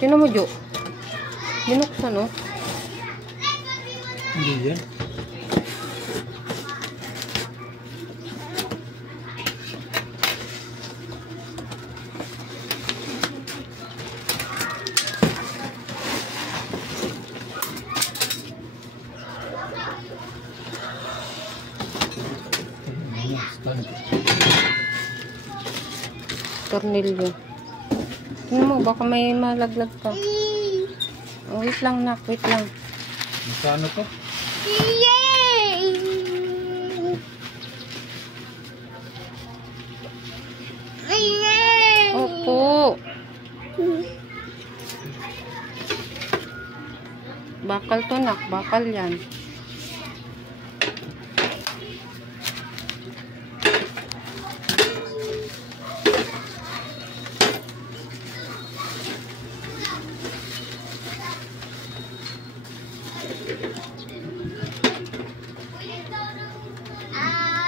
Tinan mo, Jo. Binuksan, no? Hindi yan. Tornilyo. Tingnan mo, baka may malaglag pa. Oh, wait lang, nak. Wait lang. Magkano to? Opo. Bakal to, nak. Bakal yan.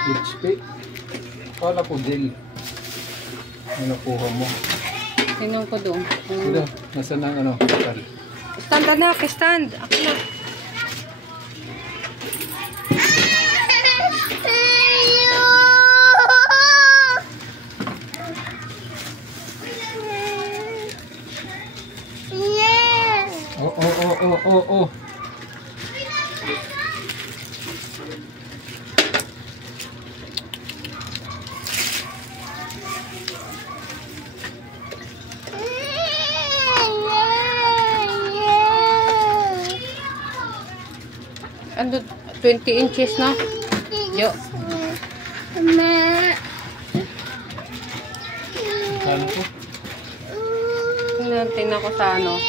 HP. Kala ko deal. Ano nakuha mo? Tingnan ko doon. Sino? Nasaan ang ano? Stand na, stand. Ako na. Oh. Ano, 20 inches na? Jo. Saan ko? Tingnan ko sa ano.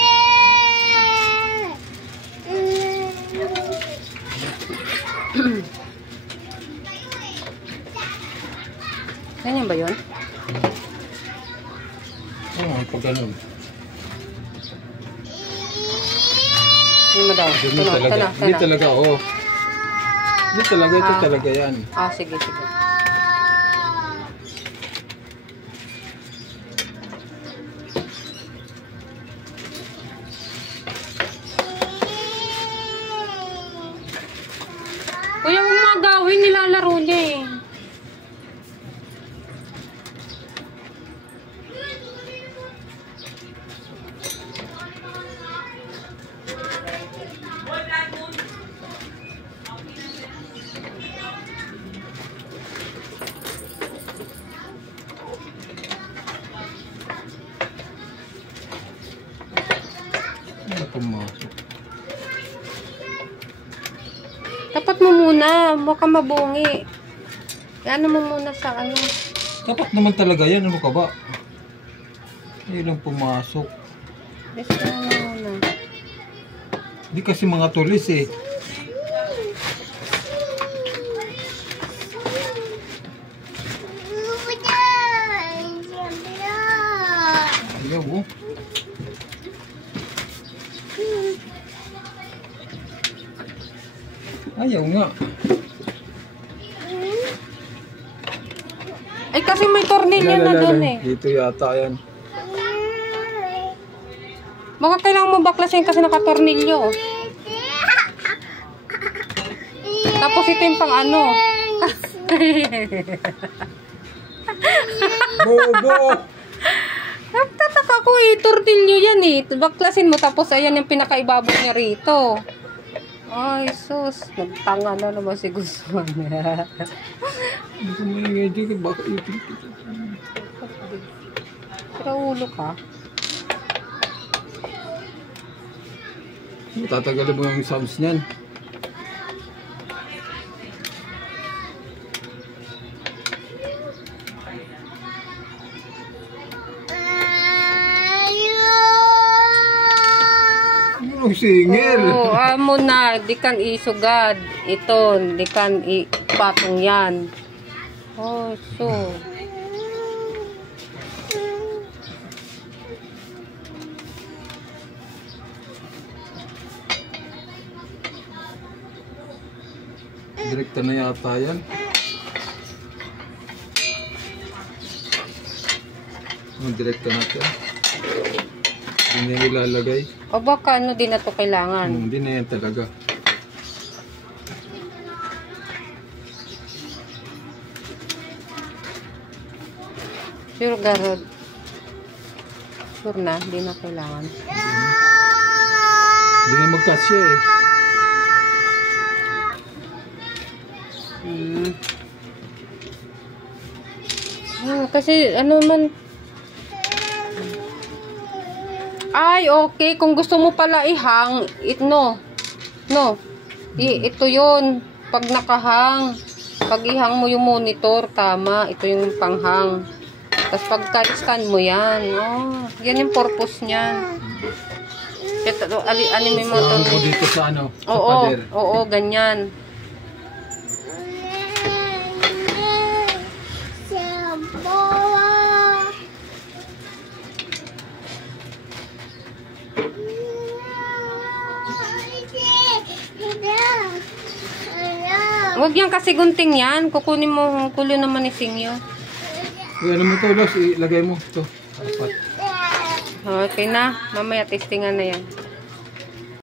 Ganyan ba yun? Oo, pag ganun. Hindi mo daw. Hindi talaga, oo. Hindi talaga, ito talaga yan. Ah, sige. Kuya, huwag mga gawin, nilalaro niya eh. Ano pumasok? Tapat mo muna, baka mabungi. Ano mo muna sa ano. Dapat naman talaga yan, ano ka ba? Hindi lang pumasok. Basta na muna. Hindi kasi mga tulis eh. Ayaw mo. Ayaw nga. Ay, kasi may tornilyo na doon eh. Dito yata yan. Baka kailangan mo baklasin kasi nakatornilyo. Tapos ito yung pang ano. Bobo! Nagtataka ko eh, tornilyo yan eh. Baklasin mo tapos ayan yung pinakaibabaw niya rito. Ay, sus. Nagtanga na naman si Guzman. Hindi ko maingay dito. Baka ipin kita. Pero ulo ka. Tatagalin mo yung sounds niyan. Singil. Oo, amo na, di kan isugad. Ito, di kan ipatong yan. Oh, so. Direkta na yata yan. Direkta natin. Hindi na ilalagay. O baka ano din na to kailangan. Hindi na yan talaga. Sure, Garod. Sure na, di na kailangan. Hindi na magkasya eh. Kasi ano man. Ay, okay. Kung gusto mo pala ihang, no. Ito yun. Pag nakahang, pag ihang mo yung monitor, tama. Ito yung panghang. Tapos pagka-scan mo yan. Oh, yan yung purpose niyan. Ano mo ito? Mo dito sa ano? Sa Oo, pader. oo, ganyan. Huwag yan kasi gunting yan. Kukunin mo ang kulo naman ni Singyo. Ano mo to, Los? Ilagay mo. Ito. Apat. Okay na. Mamaya testingan na yan.